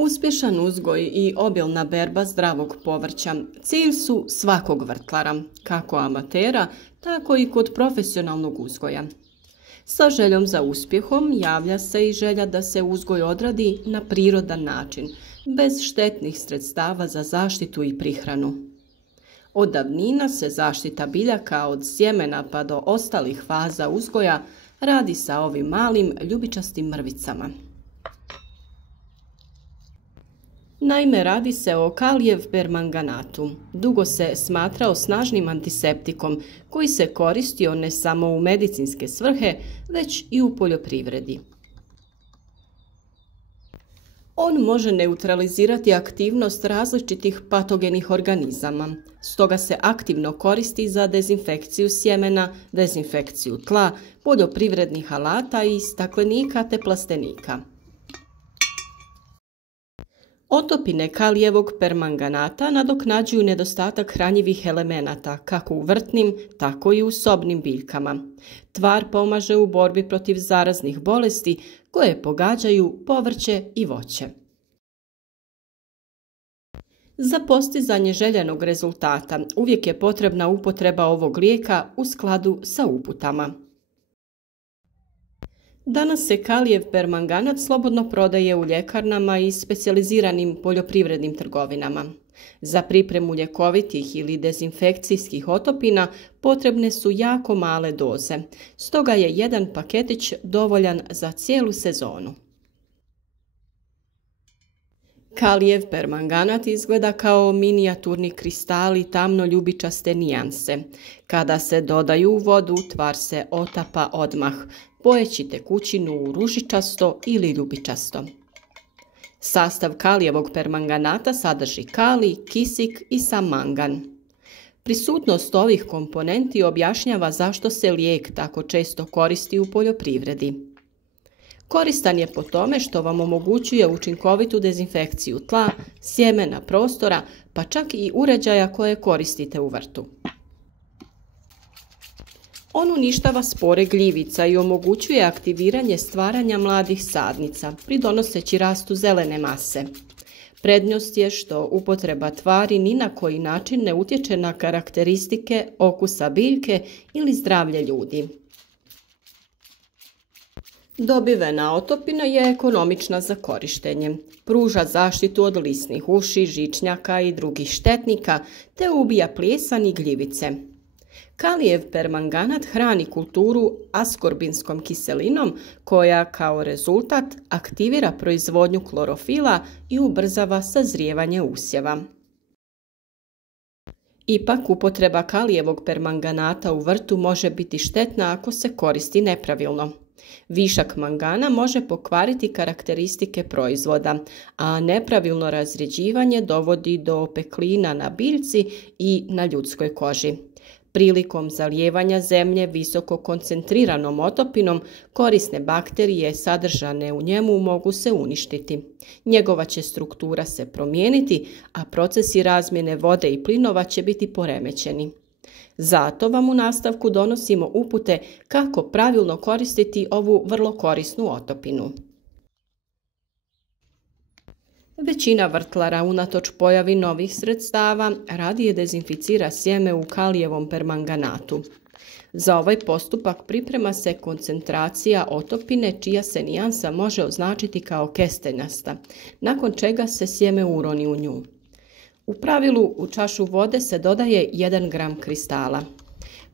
Uspješan uzgoj i obilna berba zdravog povrća cilj su svakog vrtlara, kako amatera, tako i kod profesionalnog uzgoja. Sa željom za uspjehom javlja se i želja da se uzgoj odradi na prirodan način, bez štetnih sredstava za zaštitu i prihranu. Od davnina se zaštita biljaka od sjemena pa do ostalih faza uzgoja radi sa ovim malim ljubičastim mrvicama. Naime, radi se o kalijev permanganatu. Dugo se smatrao snažnim antiseptikom koji se koristio ne samo u medicinske svrhe, već i u poljoprivredi. On može neutralizirati aktivnost različitih patogenih organizama, stoga se aktivno koristi za dezinfekciju sjemena, dezinfekciju tla, poljoprivrednih alata i staklenika te plastenika. Otopine kalijevog permanganata nadoknađuju nedostatak hranjivih elemenata kako u vrtnim, tako i u sobnim biljkama. Tvar pomaže u borbi protiv zaraznih bolesti koje pogađaju povrće i voće. Za postizanje željenog rezultata uvijek je potrebna upotreba ovog lijeka u skladu sa uputama. Danas se kalijev permanganat slobodno prodaje u ljekarnama i specijaliziranim poljoprivrednim trgovinama. Za pripremu ljekovitih ili dezinfekcijskih otopina potrebne su jako male doze, stoga je jedan paketić dovoljan za cijelu sezonu. Kalijev permanganat izgleda kao minijaturni kristali tamno ljubičaste nijanse. Kada se dodaju u vodu, tvar se otapa odmah, bojeći tekućinu u ružičasto ili ljubičasto. Sastav kalijevog permanganata sadrži kalij, kisik i sam mangan. Prisutnost ovih komponenti objašnjava zašto se lijek tako često koristi u poljoprivredi. Koristan je po tome što vam omogućuje učinkovitu dezinfekciju tla, sjemena, prostora, pa čak i uređaja koje koristite u vrtu. On uništava spore gljivica i omogućuje aktiviranje stvaranja mladih sadnica, pridonoseći rastu zelene mase. Prednost je što upotreba tvari ni na koji način ne utječe na karakteristike okusa biljke ili zdravlje ljudi. Dobivena otopina je ekonomična za korištenje. Pruža zaštitu od lisnih uši, žičnjaka i drugih štetnika, te ubija plijesan i gljivice. Kalijev permanganat hrani kulturu askorbinskom kiselinom koja kao rezultat aktivira proizvodnju klorofila i ubrzava sazrijevanje usjeva. Ipak, upotreba kalijevog permanganata u vrtu može biti štetna ako se koristi nepravilno. Višak mangana može pokvariti karakteristike proizvoda, a nepravilno razrjeđivanje dovodi do opeklina na biljci i na ljudskoj koži. Prilikom zalijevanja zemlje visoko koncentriranom otopinom, korisne bakterije sadržane u njemu mogu se uništiti. Njegova će struktura se promijeniti, a procesi razmjene vode i plinova će biti poremećeni. Zato vam u nastavku donosimo upute kako pravilno koristiti ovu vrlo korisnu otopinu. Većina vrtlara unatoč pojavi novih sredstava radije dezinficira sjeme u kalijevom permanganatu. Za ovaj postupak priprema se koncentracija otopine čija se nijansa može označiti kao kestenjasta, nakon čega se sjeme uroni u nju. U pravilu u čašu vode se dodaje 1 gram kristala.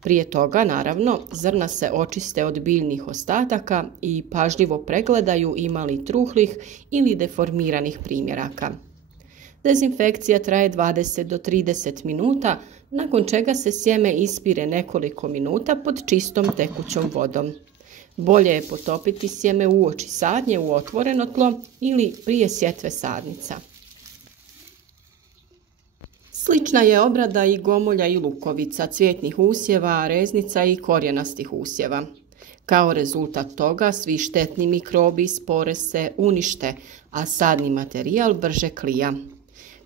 Prije toga, naravno, zrna se očiste od biljnih ostataka i pažljivo pregledaju ima li truhlih ili deformiranih primjeraka. Dezinfekcija traje 20 do 30 minuta, nakon čega se sjeme ispire nekoliko minuta pod čistom tekućom vodom. Bolje je potopiti sjeme uoči sadnje u otvoreno tlo ili prije sjetve sadnica. Slična je obrada i gomolja i lukovica, cvjetnih usjeva, reznica i korijenastih usjeva. Kao rezultat toga svi štetni mikrobi i spore se unište, a sadni materijal brže klija.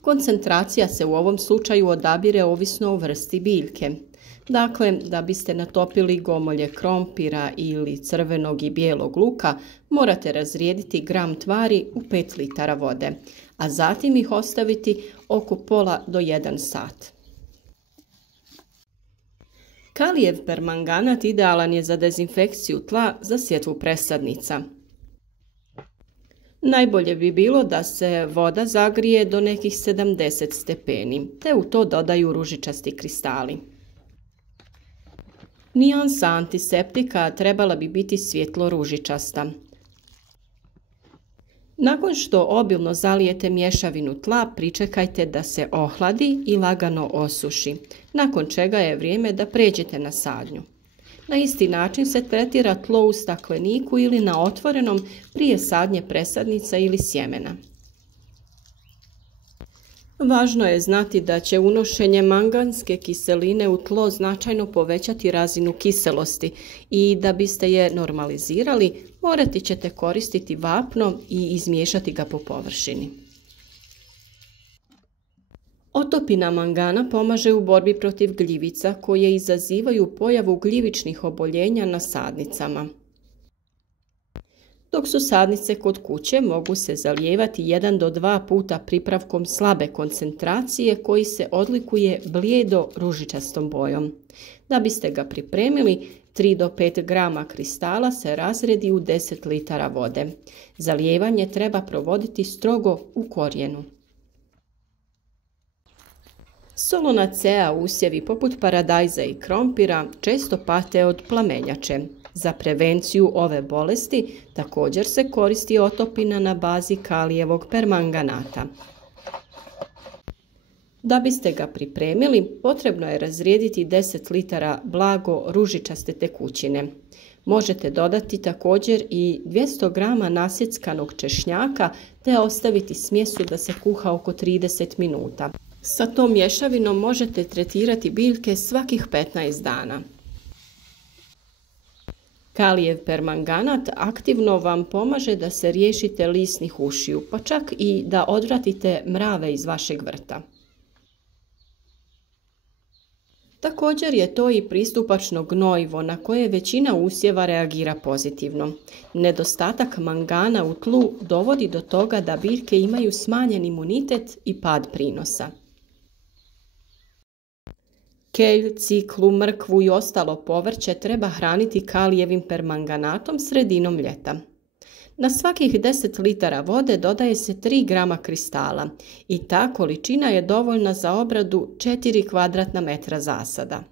Koncentracija se u ovom slučaju odabire ovisno o vrsti biljke. Dakle, da biste natopili gomolje krompira ili crvenog i bijelog luka, morate razrijediti gram tvari u 5 litara vode, a zatim ih ostaviti oko pola do 1 sat. Kalijev permanganat idealan je za dezinfekciju tla za sjetvu presadnica. Najbolje bi bilo da se voda zagrije do nekih 70 stepeni, te u to dodaju ružičasti kristali. Nijansa antiseptika trebala bi biti svjetlo ružičasta. Nakon što obilno zalijete mješavinu tla, pričekajte da se ohladi i lagano osuši, nakon čega je vrijeme da pređete na sadnju. Na isti način se tretira tlo u stakleniku ili na otvorenom prije sadnje presadnica ili sjemena. Važno je znati da će unošenje manganske kiseline u tlo značajno povećati razinu kiselosti i da biste je normalizirali, morati ćete koristiti vapno i izmiješati ga po površini. Otopina mangana pomaže u borbi protiv gljivica koje izazivaju pojavu gljivičnih oboljenja na sadnicama. Dok su sadnice kod kuće, mogu se zalijevati 1 do 2 puta pripravkom slabe koncentracije koji se odlikuje blijedo ružičastom bojom. Da biste ga pripremili, 3 do 5 grama kristala se razredi u 10 litara vode. Zalijevanje treba provoditi strogo u korijenu. Solonacea usjevi poput paradajza i krompira često pate od plamenjače. Za prevenciju ove bolesti također se koristi otopina na bazi kalijevog permanganata. Da biste ga pripremili, potrebno je razrijediti 10 litara blago ružičaste tekućine. Možete dodati također i 200 grama nasjeckanog češnjaka te ostaviti smjesu da se kuha oko 30 minuta. Sa tom mješavinom možete tretirati biljke svakih 15 dana. Kalijev permanganat aktivno vam pomaže da se riješite lisnih ušiju, pa čak i da odvratite mrave iz vašeg vrta. Također je to i pristupačno gnojivo na koje većina usjeva reagira pozitivno. Nedostatak mangana u tlu dovodi do toga da biljke imaju smanjen imunitet i pad prinosa. Kelj, ciklu, mrkvu i ostalo povrće treba hraniti kalijevim permanganatom sredinom ljeta. Na svakih 10 litara vode dodaje se 3 grama kristala i ta količina je dovoljna za obradu 4 kvadratna metra zasada.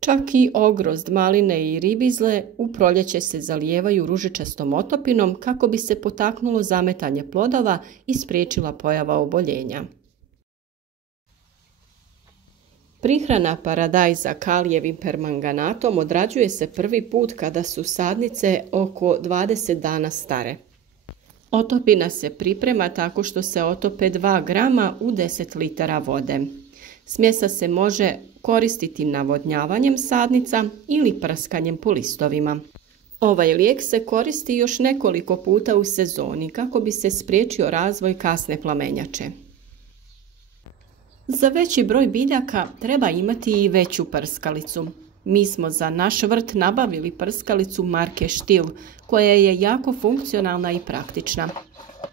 Čak i ogrozd, maline i ribizle u proljeće se zalijevaju ružičastom otopinom kako bi se potaknulo zametanje plodova i spriječila pojava oboljenja. Prihrana paradajza kalijevim permanganatom odrađuje se prvi put kada su sadnice oko 20 dana stare. Otopina se priprema tako što se otope 2 grama u 10 litara vode. Smjesa se može koristiti navodnjavanjem sadnica ili prskanjem po listovima. Ovaj lijek se koristi još nekoliko puta u sezoni kako bi se spriječio razvoj kasne plamenjače. Za veći broj biljaka treba imati i veću prskalicu. Mi smo za naš vrt nabavili prskalicu marke Stihl, koja je jako funkcionalna i praktična.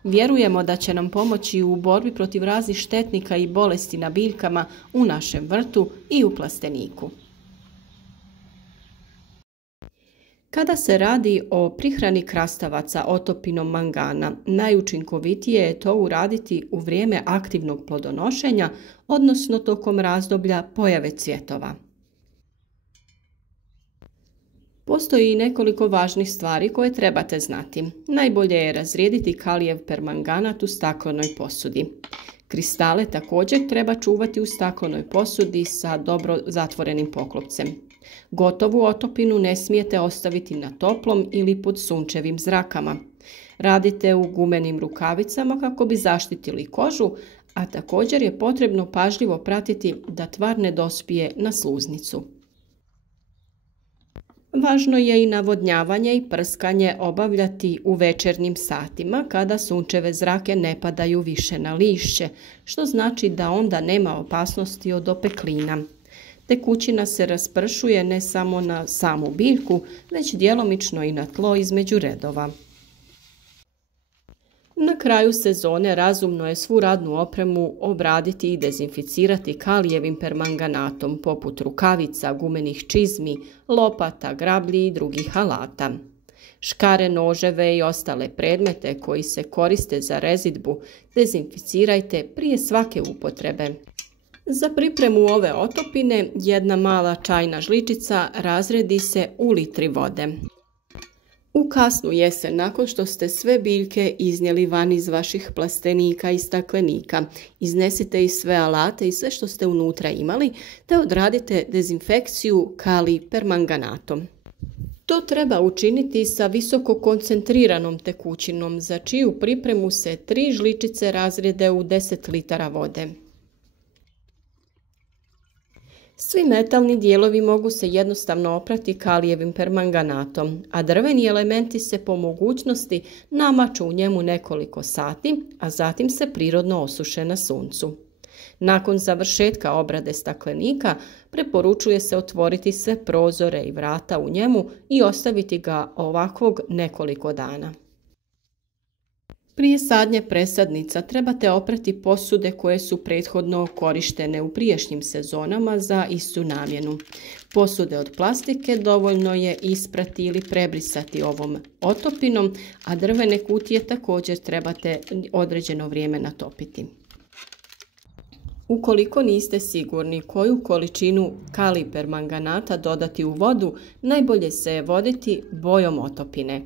Vjerujemo da će nam pomoći u borbi protiv raznih štetnika i bolesti na biljkama u našem vrtu i u plasteniku. Kada se radi o prihrani krastavaca otopinom mangana, najučinkovitije je to uraditi u vrijeme aktivnog plodonošenja, odnosno tokom razdoblja pojave cvjetova. Postoji i nekoliko važnih stvari koje trebate znati. Najbolje je razrijediti kalijev permanganat u staklenoj posudi. Kristale također treba čuvati u staklenoj posudi sa dobro zatvorenim poklopcem. Gotovu otopinu ne smijete ostaviti na toplom ili pod sunčevim zrakama. Radite u gumenim rukavicama kako bi zaštitili kožu, a također je potrebno pažljivo pratiti da tvar ne dospije na sluznicu. Važno je i navodnjavanje i prskanje obavljati u večernjim satima kada sunčeve zrake ne padaju više na lišće, što znači da onda nema opasnosti od opeklina. Tekućina se raspršuje ne samo na samu biljku, već djelomično i na tlo između redova. Na kraju sezone razumno je svu radnu opremu obraditi i dezinficirati kalijevim permanganatom poput rukavica, gumenih čizmi, lopata, grablji i drugih alata. Škare, noževe i ostale predmete koji se koriste za rezidbu dezinficirajte prije svake upotrebe. Za pripremu ove otopine jedna mala čajna žličica razredi se u litri vode. U kasnu jesen, nakon što ste sve biljke iznijeli van iz vaših plastenika i staklenika, iznesite i sve alate i sve što ste unutra imali, te odradite dezinfekciju kalij permanganatom. To treba učiniti sa visoko koncentriranom tekućinom, za čiju pripremu se 3 žličice razrede u 10 litara vode. Svi metalni dijelovi mogu se jednostavno oprati kalijevim permanganatom, a drveni elementi se po mogućnosti namaču u njemu nekoliko sati, a zatim se prirodno osuše na suncu. Nakon završetka obrade staklenika, preporučuje se otvoriti sve prozore i vrata u njemu i ostaviti ga ovakvog nekoliko dana. Prije sadnje presadnica trebate oprati posude koje su prethodno korištene u prijašnjim sezonama za istu namjenu. Posude od plastike dovoljno je isprati ili prebrisati ovom otopinom, a drvene kutije također trebate određeno vrijeme natopiti. Ukoliko niste sigurni koju količinu kalij permanganata dodati u vodu, najbolje se je voditi bojom otopine.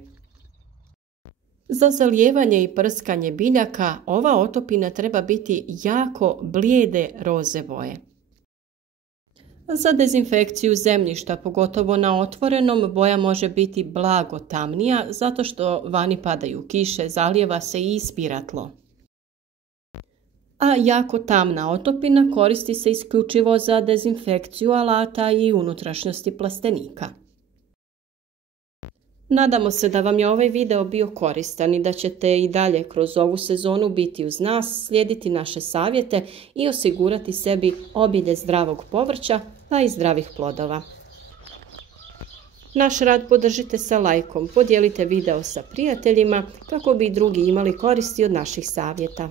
Za zalijevanje i prskanje biljaka ova otopina treba biti jako blijede roze boje. Za dezinfekciju zemljišta, pogotovo na otvorenom, boja može biti blago tamnija zato što vani padaju kiše, zalijeva se i ispira tlo. A jako tamna otopina koristi se isključivo za dezinfekciju alata i unutrašnjosti plastenika. Nadamo se da vam je ovaj video bio koristan i da ćete i dalje kroz ovu sezonu biti uz nas, slijediti naše savjete i osigurati sebi obilje zdravog povrća pa i zdravih plodova. Naš rad podržite sa lajkom, podijelite video sa prijateljima kako bi i drugi imali koristi od naših savjeta.